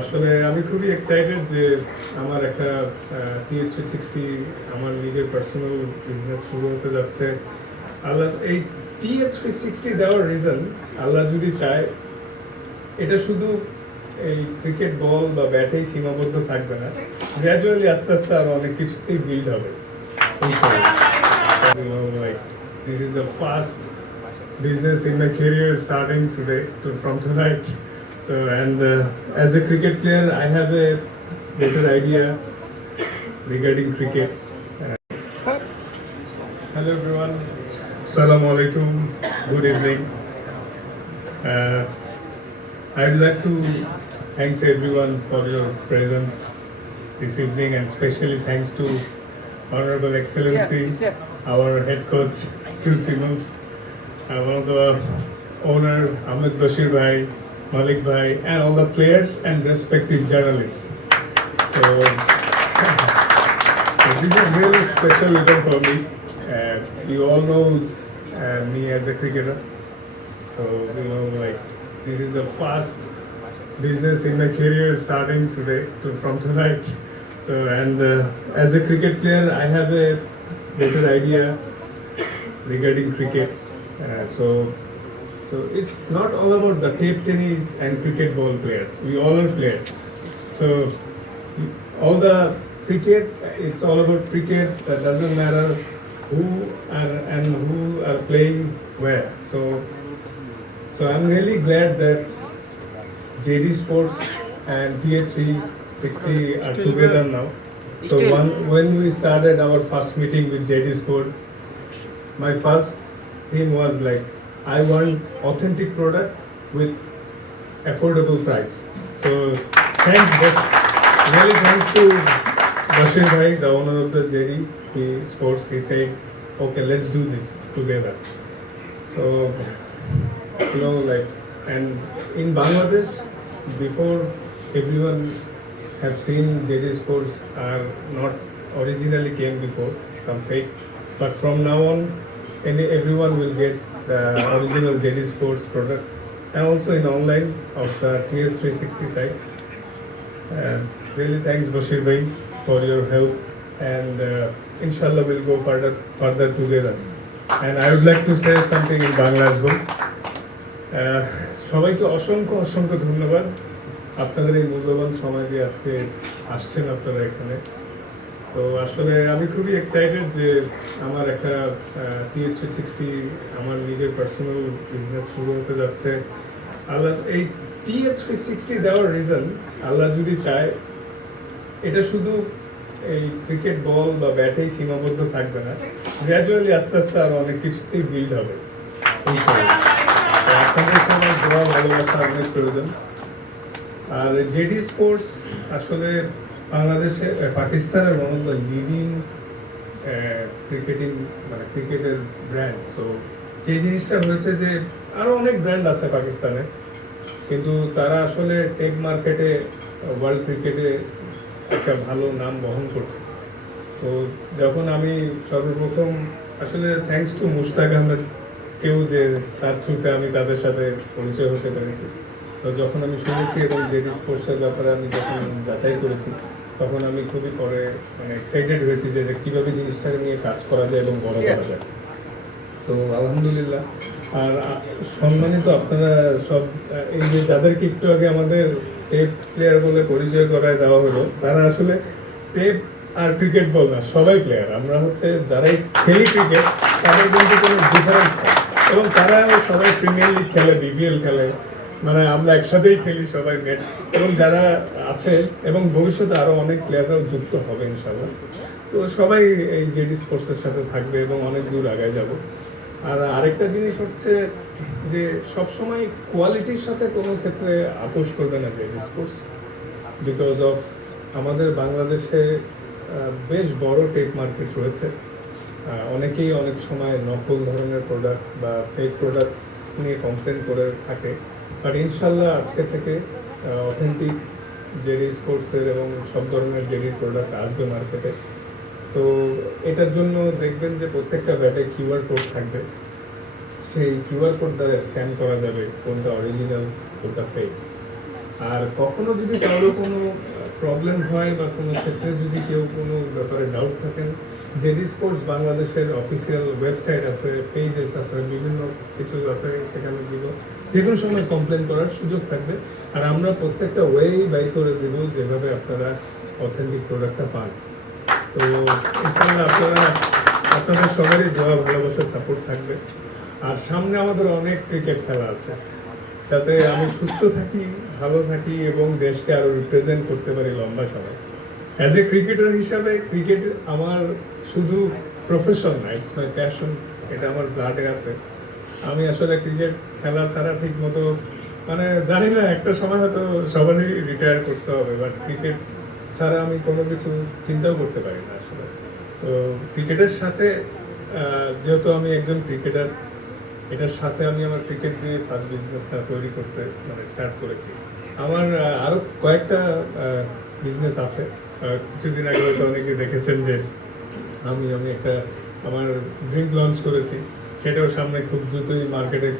আসলে আমি খুবই এক্সাইটেড যে আমার একটা TH360 আমার নিজের পার্সোনাল বিজনেস শুরু হতে যাচ্ছে। আল্লাহ এই TH360 দেওয়ার রিজন, আল্লাহ যদি চায় এটা শুধু এই ক্রিকেট বল বা ব্যাটেই সীমাবদ্ধ থাকবে না, গ্র্যাজুয়ালি আস্তে আস্তে আরো অনেক কিছুতেই বিল্ড হবে like this is the first business in my career starting today from tonight. So and as a cricket player I have a better idea regarding cricket. Hello everyone, Assalamu alaikum, good evening. I'd like to thanks everyone for your presence this evening, and especially thanks to Honorable Excellency, our head coach Phil Simmons, one of the owner Ahmed Bashir Bhai, Malik Bhai, and all the players and respective journalists. So, so this is really special event for me. You all know me as a cricketer. So like this is the first business in my career starting today from tonight. So and as a cricket player I have a better idea regarding cricket. So it's not all about the table tennis and cricket ball players. We all are players. So all the cricket, it's all about cricket. That doesn't matter who are playing where. So I'm really glad that JD Sports and TH360 are together now. So when we started our first meeting with JD Sports, my first thing was like, I want authentic product with affordable price. So really thanks to Bashir Bhai, the owner of the JD Sports. He said, okay, let's do this together. So like, and in Bangladesh, before everyone have seen JD Sports are not originally came before, some fake, but from now on everyone will get the original JD Sports products, and also in online of the TH360 site. Really thanks Bashir Bhai for your help, and inshallah we'll go further together. And I would like to say something in Bangla as well. সবাইকে অসংখ্য অসংখ্য ধন্যবাদ আপনাদের এই মূল্যবান সময় দিয়ে আজকে আসছেন আপনারা এখানে। তো আসলে আমি খুবই এক্সাইটেড যে আমার একটা TH360 আমার নিজের পার্সোনাল বিজনেস শুরু হতে যাচ্ছে। আল্লাহ এই TH360 দেওয়ার রিজন, আল্লাহ যদি চায় এটা শুধু এই ক্রিকেট বল বা ব্যাটেই সীমাবদ্ধ থাকবে না, গ্র্যাজুয়ালি আস্তে আস্তে আরো অনেক কিছুতেই বিল্ড হবে আপনাদের সবার দোয়া ভালোবাসা অনেক প্রয়োজন। আর JD স্পোর্টস আসলে বাংলাদেশে পাকিস্তানের ওয়ান অফ দ্য লিডিং ক্রিকেটের ব্র্যান্ড। সো যে জিনিসটা হয়েছে যে আরো অনেক ব্র্যান্ড আছে পাকিস্তানে, কিন্তু তারা আসলে টেক মার্কেটে ওয়ার্ল্ড ক্রিকেটে একটা ভালো নাম বহন করছে। তো যখন আমি সর্বপ্রথম আসলে থ্যাঙ্কস টু মুশতাক আহমেদ কেউ যে তার থ্রুতে আমি তাদের সাথে পরিচয় হতে পেরেছি। তো যখন আমি শুনেছি এবং JD স্পোর্টসের ব্যাপারে আমি যখন যাচাই করেছি, তখন আমি খুবই পরে এক্সাইটেড হয়েছি যে কিভাবে জিনিসটাকে নিয়ে কাজ করা যায় এবং বড় করা যায়। তো আলহামদুলিল্লাহ। আর সম্মানিত আপনারা সব, এই যে যাদেরকে একটু আগে আমাদের টেপ প্লেয়ার বলে পরিচয় করায় দেওয়া হলো, তারা আসলে টেপ আর ক্রিকেট বল না, সবাই প্লেয়ার। আমরা হচ্ছে যারাই খেলি ক্রিকেট, তাদের কিন্তু কোনো ডিফারেন্স নেই, এবং তারা সবাই প্রিমিয়ার লিগ খেলে, BBL খেলে, মানে আমরা একসাথেই খেলি সবাই ম্যাচ। এবং যারা আছে এবং ভবিষ্যতে আরো অনেক প্লেয়াররাও যুক্ত হবে ইনশাআল্লাহ। তো সবাই এই JD স্পোর্টসের সাথে থাকবে এবং অনেক দূর আগায় যাব। আর আরেকটা জিনিস হচ্ছে যে সবসময় কোয়ালিটির সাথে কোনো ক্ষেত্রে আপোষ করবে না JD স্পোর্টস, বিকজ অফ আমাদের বাংলাদেশে বেশ বড় টেক মার্কেট রয়েছে। অনেকেই অনেক সময় নকল ধরনের প্রোডাক্ট বা ফেক প্রোডাক্টস নিয়ে কমপ্লেন করে থাকে, বাট ইনশাল্লাহ আজকে থেকে অথেন্টিক JD স্পোর্টসের এবং সব ধরনের JD প্রোডাক্ট আসবে মার্কেটে। তো এটার জন্য দেখবেন যে প্রত্যেকটা ব্যাটে QR কোড থাকবে, সেই QR কোড দ্বারা স্ক্যান করা যাবে কোনটা অরিজিনাল কোনটা ফেক। আর কখনো যদি কারো কোনো প্রবলেম হয় বা কোনো ক্ষেত্রে যদি কেউ কোনো ব্যাপারে ডাউট থাকেন, জেডি স্পোর্টস বাংলাদেশের অফিসিয়াল ওয়েবসাইট আছে, পেজেস আছে, বিভিন্ন কিছু আছে, সেখানে যে কোনো সময় কমপ্লেন করার সুযোগ থাকবে। আর আমরা প্রত্যেকটা ওয়েই বাই করে দেব যেভাবে আপনারা অথেন্টিক প্রোডাক্টটা পান। তো ইনশাআল্লাহ আপনাদের সবারই দোয়া, ভালোবাসা, সাপোর্ট থাকবে। আর সামনে আমাদের অনেক ক্রিকেট খেলা আছে, যাতে আমি সুস্থ থাকি, ভালো থাকি এবং দেশকে আরো রিপ্রেজেন্ট করতে পারি লম্বা সময়। অ্যাজ এ ক্রিকেটার হিসাবে ক্রিকেট আমার শুধু প্রফেশন না, ইটস মাই প্যাশন, এটা আমার ব্লাডে আছে। আমি আসলে ক্রিকেট খেলা ছাড়া ঠিক মতো মানে জানি না, একটা সময় হয়তো সবারই রিটায়ার করতে হবে, বাট ক্রিকেট ছাড়া আমি কোনো কিছু চিন্তাও করতে পারি না আসলে। তো ক্রিকেটের সাথে যেহেতু আমি একজন ক্রিকেটার, এটার সাথে আমি আমার ক্রিকেট দিয়ে ফার্স্ট বিজনেসটা তৈরি করতে মানে স্টার্ট করেছি। আমার আরো কয়েকটা বিজনেস আছে। কিছুদিন আগে হয়তো অনেকে দেখেছেন যে আমি একটা আমার ড্রিঙ্ক লঞ্চ করেছি, সেটাও সামনে খুব দ্রুতই মার্কেটে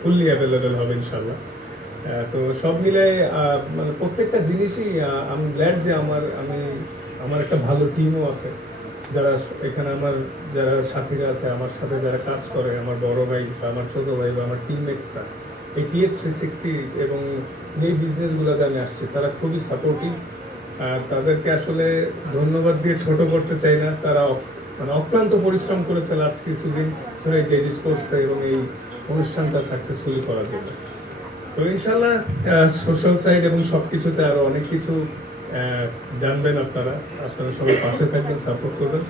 ফুললি অ্যাভেলেবেল হবে ইনশাল্লাহ। তো সব মিলাই মানে প্রত্যেকটা জিনিসই আমি গ্ল্যাড যে আমার একটা ভালো টিমও আছে, যারা এখানে যারা সাথীরা আছে, আমার সাথে যারা কাজ করে, আমার বড় ভাই বা আমার ছোট ভাই বা আমার টিমমেটসরা, এই টিএ 360 এবং যেই বিজনেসগুলোতে আমি আসছি, তারা খুবই সাপোর্টিভ। তাদেরকে আসলে ধন্যবাদ দিয়ে ছোট করতে চাই না, তারা মানে অক্লান্ত পরিশ্রম করেছে লাস্ট কিছুদিন ধরে জেডি স্পোর্টসে এবং এই অনুষ্ঠানটা সাকসেসফুলি করার জন্য। তো ইনশাল্লাহ সোশ্যাল সাইড এবং সবকিছুতে আরো অনেক কিছু জানবেন আপনারা সবাই পাশে থাকবেন, সাপোর্ট করবেন।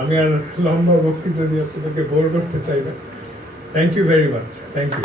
আমি আর লম্বা বক্তৃতা দিয়ে আপনাদেরকে বোর করতে চাই না। Thank you very much, thank you.